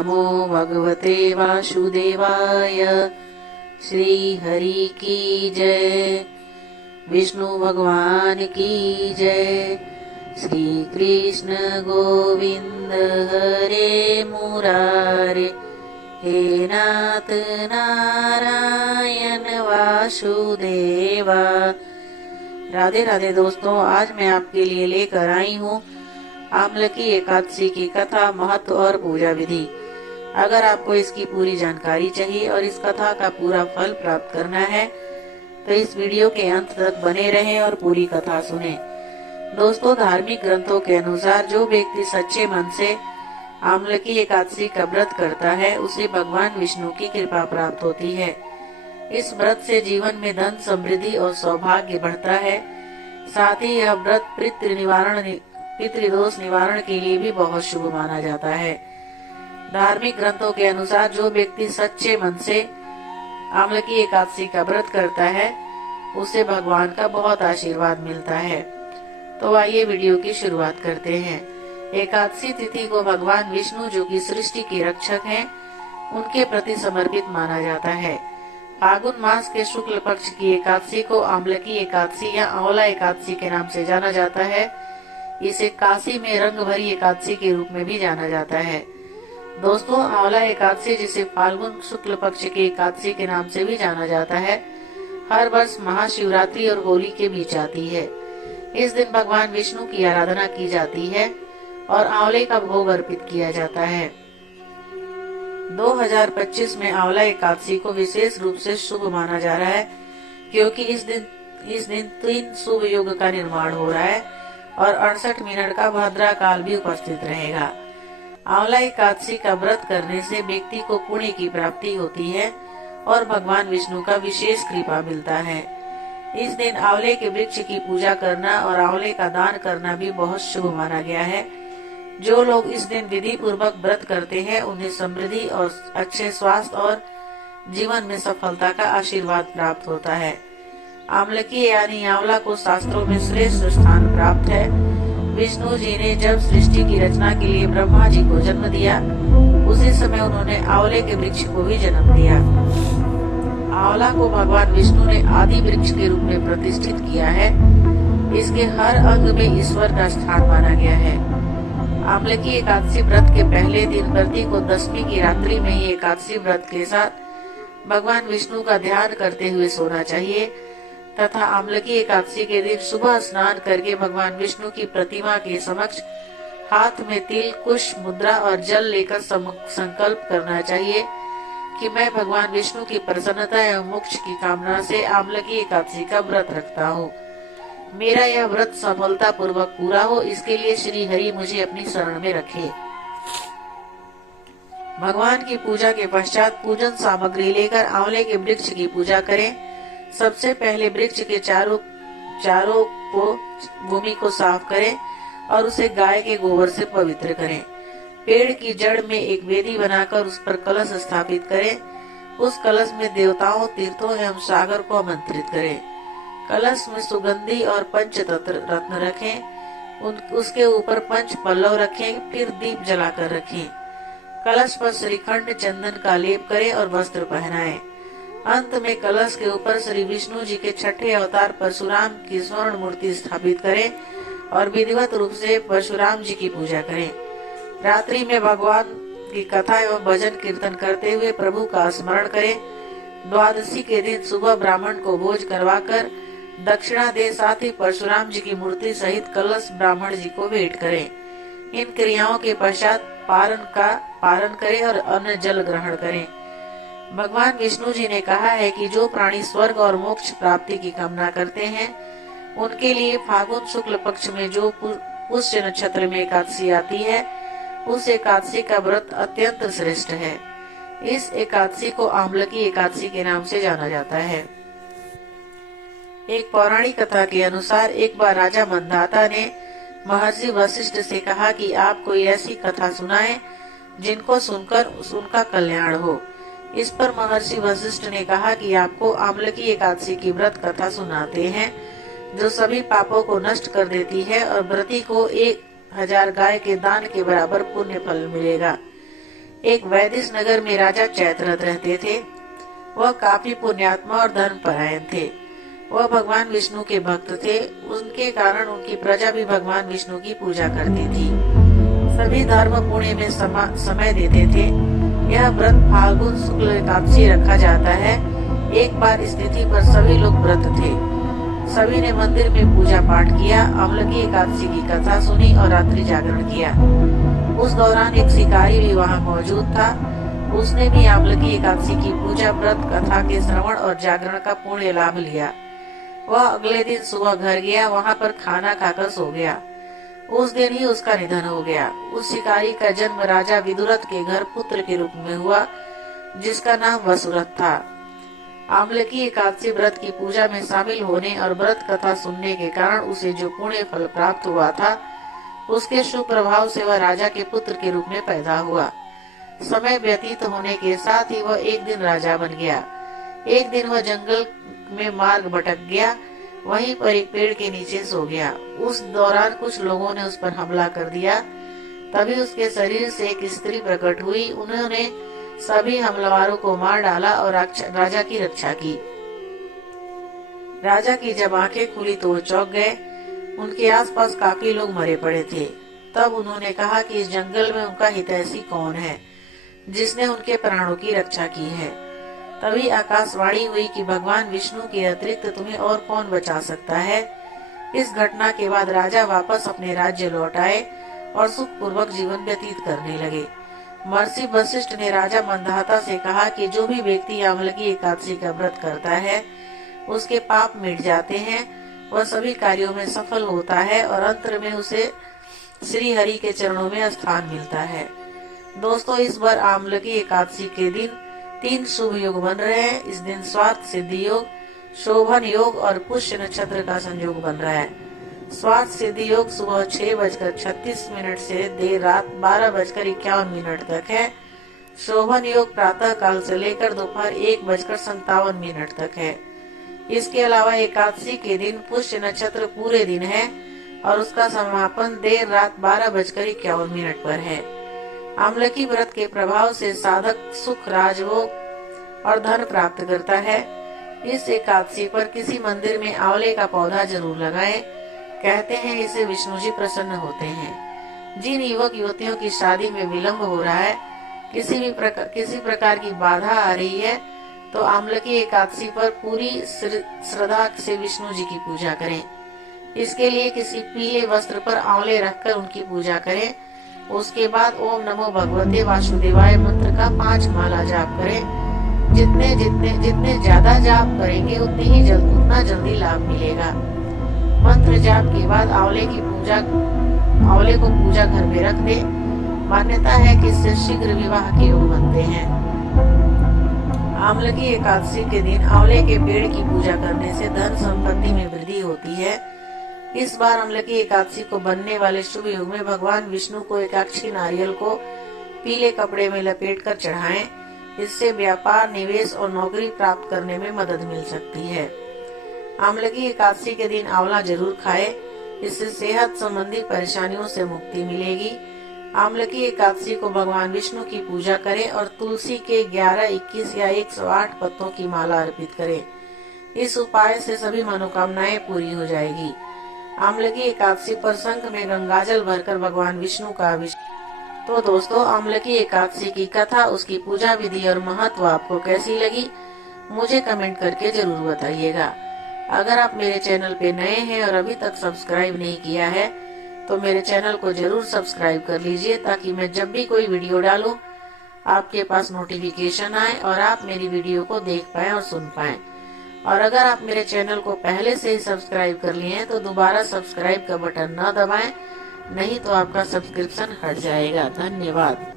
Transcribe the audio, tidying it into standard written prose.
नमो भगवते वासुदेवाय। श्री हरि की जय। विष्णु भगवान की जय। श्री कृष्ण गोविंद हरे मुरारे, हे नाथ नारायण वासुदेवा। राधे राधे दोस्तों, आज मैं आपके लिए लेकर आई हूँ आमलकी एकादशी की कथा, महत्व और पूजा विधि। अगर आपको इसकी पूरी जानकारी चाहिए और इस कथा का पूरा फल प्राप्त करना है तो इस वीडियो के अंत तक बने रहें और पूरी कथा सुने। दोस्तों, धार्मिक ग्रंथों के अनुसार जो व्यक्ति सच्चे मन से आमलकी एकादशी का व्रत करता है उसे भगवान विष्णु की कृपा प्राप्त होती है। इस व्रत से जीवन में धन समृद्धि और सौभाग्य बढ़ता है। साथ ही यह व्रत पितृदोष निवारण के लिए भी बहुत शुभ माना जाता है। धार्मिक ग्रंथों के अनुसार जो व्यक्ति सच्चे मन से आमलकी एकादशी का व्रत करता है उसे भगवान का बहुत आशीर्वाद मिलता है। तो आइए वीडियो की शुरुआत करते हैं। एकादशी तिथि को भगवान विष्णु, जो कि सृष्टि के रक्षक हैं, उनके प्रति समर्पित माना जाता है। फागुन मास के शुक्ल पक्ष की एकादशी को आमलकी एकादशी या आंवला एकादशी के नाम से जाना जाता है। इसे काशी में रंग भरी एकादशी के रूप में भी जाना जाता है। दोस्तों, आंवला एकादशी, जिसे फाल्गुन शुक्ल पक्ष की एकादशी के नाम से भी जाना जाता है, हर वर्ष महाशिवरात्रि और होली के बीच आती है। इस दिन भगवान विष्णु की आराधना की जाती है और आंवले का भोग अर्पित किया जाता है। 2025 में आंवला एकादशी को विशेष रूप से शुभ माना जा रहा है, क्योंकि इस दिन 3 शुभ योग का निर्माण हो रहा है और 68 मिनट का भद्रा काल भी उपस्थित रहेगा। आंवला एकादशी का व्रत करने से व्यक्ति को पुण्य की प्राप्ति होती है और भगवान विष्णु का विशेष कृपा मिलता है। इस दिन आंवले के वृक्ष की पूजा करना और आंवले का दान करना भी बहुत शुभ माना गया है। जो लोग इस दिन विधि पूर्वक व्रत करते हैं उन्हें समृद्धि और अच्छे स्वास्थ्य और जीवन में सफलता का आशीर्वाद प्राप्त होता है। आमलकी यानी आंवला को शास्त्रों में श्रेष्ठ स्थान प्राप्त है। विष्णु जी ने जब सृष्टि की रचना के लिए ब्रह्मा जी को जन्म दिया, उसी समय उन्होंने आंवले के वृक्ष को भी जन्म दिया। आंवला को भगवान विष्णु ने आदि वृक्ष के रूप में प्रतिष्ठित किया है। इसके हर अंग में ईश्वर का स्थान माना गया है। आमलकी एकादशी व्रत के पहले दिन व्रती को दशमी की रात्रि में ही एकादशी व्रत के साथ भगवान विष्णु का ध्यान करते हुए सोना चाहिए तथा आमलकी एकादशी के दिन सुबह स्नान करके भगवान विष्णु की प्रतिमा के समक्ष हाथ में तिल, कुश, मुद्रा और जल लेकर संकल्प करना चाहिए कि मैं भगवान विष्णु की प्रसन्नता एवं मोक्ष की कामना से आमलकी एकादशी का व्रत रखता हूँ। मेरा यह व्रत सफलता पूर्वक पूरा हो, इसके लिए श्री हरि मुझे अपनी शरण में रखे। भगवान की पूजा के पश्चात पूजन सामग्री लेकर आंवले के वृक्ष की पूजा करें। सबसे पहले वृक्ष के चारों भूमि को साफ करें और उसे गाय के गोबर से पवित्र करें। पेड़ की जड़ में एक वेदी बनाकर उस पर कलश स्थापित करें। उस कलश में देवताओं, तीर्थों एवं सागर को आमंत्रित करें। कलश में सुगंधी और पंचतत्व रत्न रखें। उसके ऊपर 5 पल्लव रखें, फिर दीप जलाकर रखें। कलश पर श्रीखंड, चंदन का लेप करें और वस्त्र पहनाएं। अंत में कलश के ऊपर श्री विष्णु जी के छठे अवतार परशुराम की स्वर्ण मूर्ति स्थापित करें और विधिवत रूप से परशुराम जी की पूजा करें। रात्रि में भगवान की कथा एवं भजन कीर्तन करते हुए प्रभु का स्मरण करें। द्वादशी के दिन सुबह ब्राह्मण को भोज करवाकर दक्षिणा दे, साथ ही परशुराम जी की मूर्ति सहित कलश ब्राह्मण जी को भेंट करें। इन क्रियाओं के पश्चात पारण करें और अन्न जल ग्रहण करें। भगवान विष्णु जी ने कहा है कि जो प्राणी स्वर्ग और मोक्ष प्राप्ति की कामना करते हैं उनके लिए फागुन शुक्ल पक्ष में जो पुष्य नक्षत्र में एकादशी आती है उस एकादशी का व्रत अत्यंत श्रेष्ठ है। इस एकादशी को आमलकी एकादशी के नाम से जाना जाता है। एक पौराणिक कथा के अनुसार एक बार राजा मंधाता ने महर्षि वशिष्ठ से कहा कि आप कोई ऐसी कथा सुनाएं जिनको सुनकर उनका कल्याण हो। इस पर महर्षि वशिष्ठ ने कहा कि आपको आमलकी एकादशी की व्रत कथा सुनाते हैं जो सभी पापों को नष्ट कर देती है और व्रती को 1000 गाय के दान के बराबर पुण्य फल मिलेगा। एक वैदिश नगर में राजा चैत्ररथ रहते थे। वह काफी पुण्यात्मा और धर्मपरायण थे। वह भगवान विष्णु के भक्त थे। उनके कारण उनकी प्रजा भी भगवान विष्णु की पूजा करती थी। सभी धर्म पुण्य में समय देते थे। यह व्रत फाल्गुन शुक्ल एकादशी रखा जाता है। एक बार इस तिथि पर सभी लोग व्रत थे। सभी ने मंदिर में पूजा पाठ किया, अम्लकी एकादशी की कथा सुनी और रात्रि जागरण किया। उस दौरान एक शिकारी भी वहाँ मौजूद था। उसने भी अम्लकी एकादशी की पूजा, व्रत, कथा के श्रवण और जागरण का पुण्य लाभ लिया। वह अगले दिन सुबह घर गया, वहाँ पर खाना खाकर सो गया। उस दिन ही उसका निधन हो गया। उस शिकारी का जन्म राजा विदुरथ के घर पुत्र के रूप में हुआ, जिसका नाम वसुरथ था। अम्लकी एकादशी व्रत की पूजा में शामिल होने और व्रत कथा सुनने के कारण उसे जो पुण्य फल प्राप्त हुआ था, उसके शुभ प्रभाव से वह राजा के पुत्र के रूप में पैदा हुआ। समय व्यतीत होने के साथ ही वह एक दिन राजा बन गया। एक दिन वह जंगल में मार्ग भटक गया, वहीं पर एक पेड़ के नीचे सो गया। उस दौरान कुछ लोगों ने उस पर हमला कर दिया। तभी उसके शरीर से एक स्त्री प्रकट हुई। उन्होंने सभी हमलावरों को मार डाला और राजा की रक्षा की। राजा की जब आंखें खुली तो वो चौंक गए। उनके आसपास काफी लोग मरे पड़े थे। तब उन्होंने कहा कि इस जंगल में उनका हितैषी कौन है जिसने उनके प्राणों की रक्षा की है। तभी आकाशवाणी हुई कि भगवान विष्णु के अतिरिक्त तुम्हें और कौन बचा सकता है। इस घटना के बाद राजा वापस अपने राज्य लौट आए और सुखपूर्वक जीवन व्यतीत करने लगे। महर्षि वशिष्ठ ने राजा मंदाता से कहा कि जो भी व्यक्ति अम्लकी एकादशी का व्रत करता है, उसके पाप मिट जाते हैं, वह सभी कार्यों में सफल होता है और अंत में उसे श्री हरि के चरणों में स्थान मिलता है। दोस्तों, इस बार अम्लकी एकादशी के दिन 3 शुभ योग बन रहे हैं। इस दिन स्वार्थ सिद्धि योग, शोभन योग और पुष्य नक्षत्र का संयोग बन रहा है। स्वार्थ सिद्धि योग सुबह 6:36 से देर रात 12:51 तक है। शोभन योग प्रातः काल से लेकर दोपहर 1:57 तक है। इसके अलावा एकादशी के दिन पुष्य नक्षत्र पूरे दिन है और उसका समापन देर रात 12:51 पर है। अम्लकी व्रत के प्रभाव से साधक सुख, राजभोग और धन प्राप्त करता है। इस एकादशी पर किसी मंदिर में आंवले का पौधा जरूर लगाएं। कहते हैं इससे विष्णु जी प्रसन्न होते हैं। जिन युवक युवतियों की शादी में विलंब हो रहा है, किसी प्रकार की बाधा आ रही है, तो अम्लकी एकादशी पर पूरी श्रद्धा से विष्णु जी की पूजा करें। इसके लिए किसी पीले वस्त्र पर आंवले रखकर उनकी पूजा करें। उसके बाद ओम नमो भगवते वासुदेवाय मंत्र का 5 माला जाप करें। जितने ज्यादा जाप करेंगे उतना जल्दी लाभ मिलेगा। मंत्र जाप के बाद आंवले को पूजा घर में रख दे। मान्यता है कि इससे शीघ्र विवाह के योग बनते हैं। अम्लकी एकादशी के दिन आंवले के पेड़ की पूजा करने से धन संपत्ति में वृद्धि होती है। इस बार अम्लकी एकादशी को बनने वाले शुभ योग में भगवान विष्णु को एक अक्षी नारियल को पीले कपड़े में लपेटकर चढ़ाएं। इससे व्यापार, निवेश और नौकरी प्राप्त करने में मदद मिल सकती है। अम्लकी एकादशी के दिन आंवला जरूर खाएं। इससे सेहत संबंधी परेशानियों से मुक्ति मिलेगी। अम्लकी एकादशी को भगवान विष्णु की पूजा करें और तुलसी के 11, 21 या 108 पत्तों की माला अर्पित करें। इस उपाय से सभी मनोकामनाएं पूरी हो जाएगी। अम्लकी एकादशी पर शंख में गंगाजल भरकर भगवान विष्णु का अभिषेक। तो दोस्तों, अम्लकी एकादशी की कथा, उसकी पूजा विधि और महत्व आपको कैसी लगी, मुझे कमेंट करके जरूर बताइएगा। अगर आप मेरे चैनल पे नए हैं और अभी तक सब्सक्राइब नहीं किया है, तो मेरे चैनल को जरूर सब्सक्राइब कर लीजिए, ताकि मैं जब भी कोई वीडियो डालूं आपके पास नोटिफिकेशन आए और आप मेरी वीडियो को देख पाएं और सुन पाएं। और अगर आप मेरे चैनल को पहले से ही सब्सक्राइब कर लिए हैं, तो दोबारा सब्सक्राइब का बटन न दबाएं, नहीं तो आपका सब्सक्रिप्शन हट जाएगा। धन्यवाद।